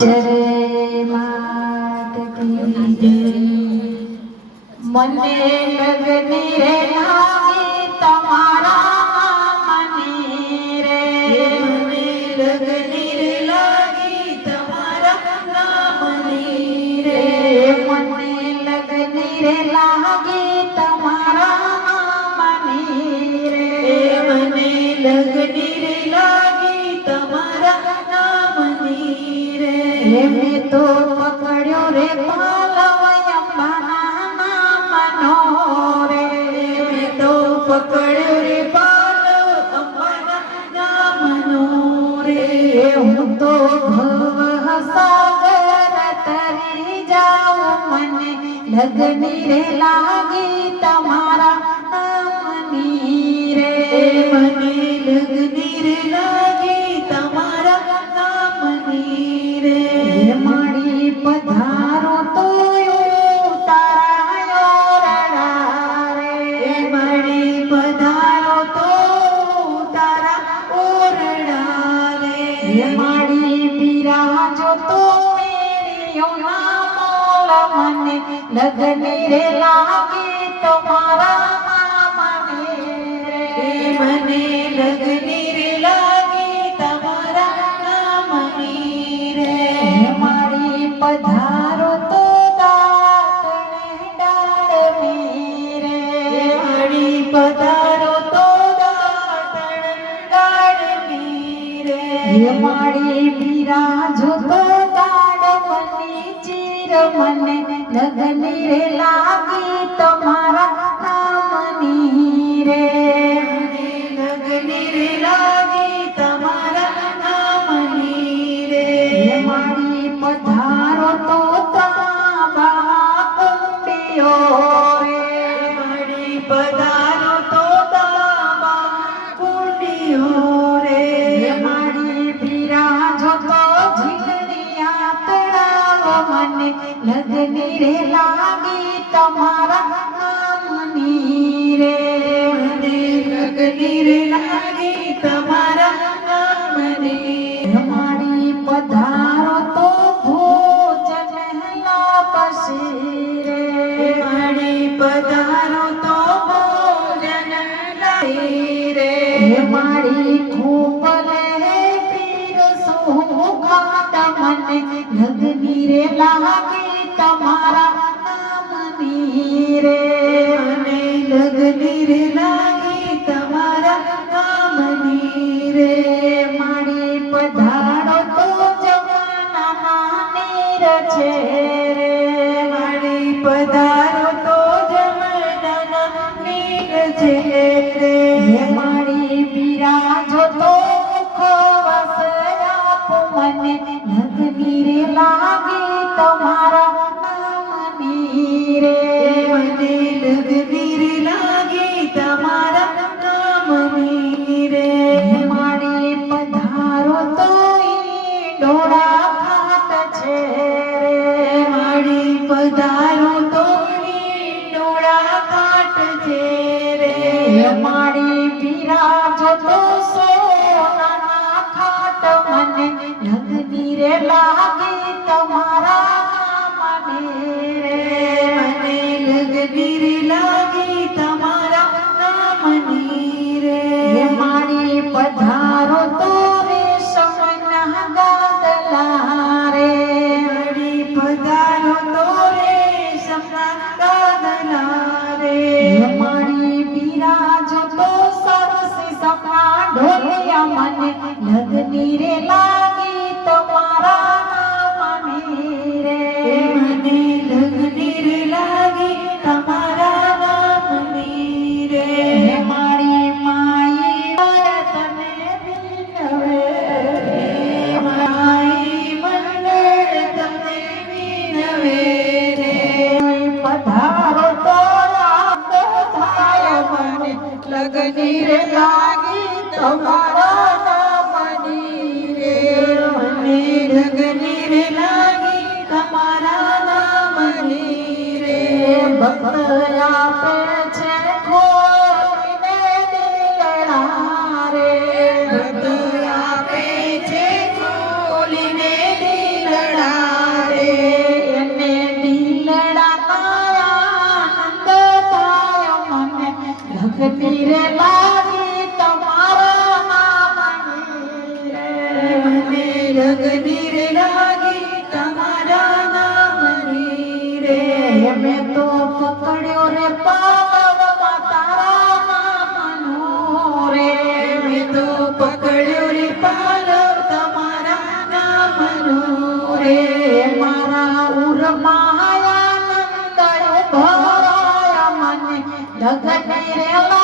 जय मात की जय। मने लगनी रे लागी तमारा मनी रे, मने लगनी रे लागी तमारा नामनी रे, मने लगनी रे लागी तमारा मनी रे, मने लगनी रे लागी तमारा नामनी रे। मैं तो पकड़्यो रे पालव अंबाना नामनो रे, मैं तो पकड़्यो रे पालव अंबाना नामनो रे। हूँ तो भव सागर तरी जाऊं मने लगनी रे लागी तमारा नामनी रे, मने लगनी रे लागी तमारा नामनी रे। माड़ी पधारो तो तारा ओरड़ा रे, माड़ी पधारो तो तारा ओरड़ा रे। माड़ी बिराजो तो मेरियो नामोल मने लगनी रे लागी तुम्हारा नामनी रे, मने लगनी रे लागी तमारा नामनी रे। माड़ी पधारो तो दातने डाળ मीरे, माड़ी पधारो तो दातण डाळनी रे। माड़ी बिराजो तो डाળ मनी चीर मने लगनी रे लागी तुम्हारा नामनी रे, लगनी रे लागी तमारा नामनी रे। माड़ी पधारो तो तांबा कुंडियो रे, माड़ी पधारो तो तांबा कुंडियो रे। माड़ी बिराजो तो झिलनिया तड़ाव मने लगनी रे लागी तुम्हारा नामनी रे, मने लगनी रे लागी तमारा नामनी। माड़ी पधारो तो भोजन लापसी रे, माड़ी पधारो तो भोजन लाई रे। माड़ी खूब ले पीर सुखात मने लगनी रे लागी तुम्हारा नामनी रे, मने लगनी रे लागी तमारा नामनी रे। माड़ी पधारो तो जवाना नीर छे रे, माड़ी पधारो तो जमना नीर छे रे। माड़ी बिराजो तो मुखवास आप मने लगनी रे लागी तुम्हारा नामनी रे, मने लगनी रे लागी तमारा नामनी रे। माड़ी पधारो तो डोड़ा खाट छे रे, माड़ी पधारो तो डोळा काट छे रे। माड़ी बिराजो तो सोनाना खाट मने लगनी रे लागी तुम्हारा नामनी रे, मने लगनी रे लागी तमारा नामनी रे। माड़ी पधारो तो रेशमना गादला रे, माड़ी पधारो तो रेशमना गादला रे। माड़ी बिराजो तो सरसी सपना ढोलिया मने लगनी रे लागी तुम्हारा नामनी रे, मने लगनी रे लागी तमारा नामनी रे। माड़ी माई तने बिनवे, माई मंडळ तने विनवे रे। पधारो तो रात थाय मने लगनी रे लागी तुम्हारा नामनी रे, मने लगनी रे लागी तमारा नामनी रे। भक्त आपे छे खोलीने दिलड़ा रे, ભક્ત આપે છે ખોલીને દિલડા લગની રે લાગી તમારા નામની રે મને લગની રે લાગી તમારા નામની રે મેં તો પકડ્યો રે પાલવમાં તારા નામનો રે મેં તો પકડ્યો રે પાલવ તમારા નામનો રે મારા ઉરમાં આનંદ ભરાયા મને લગની રે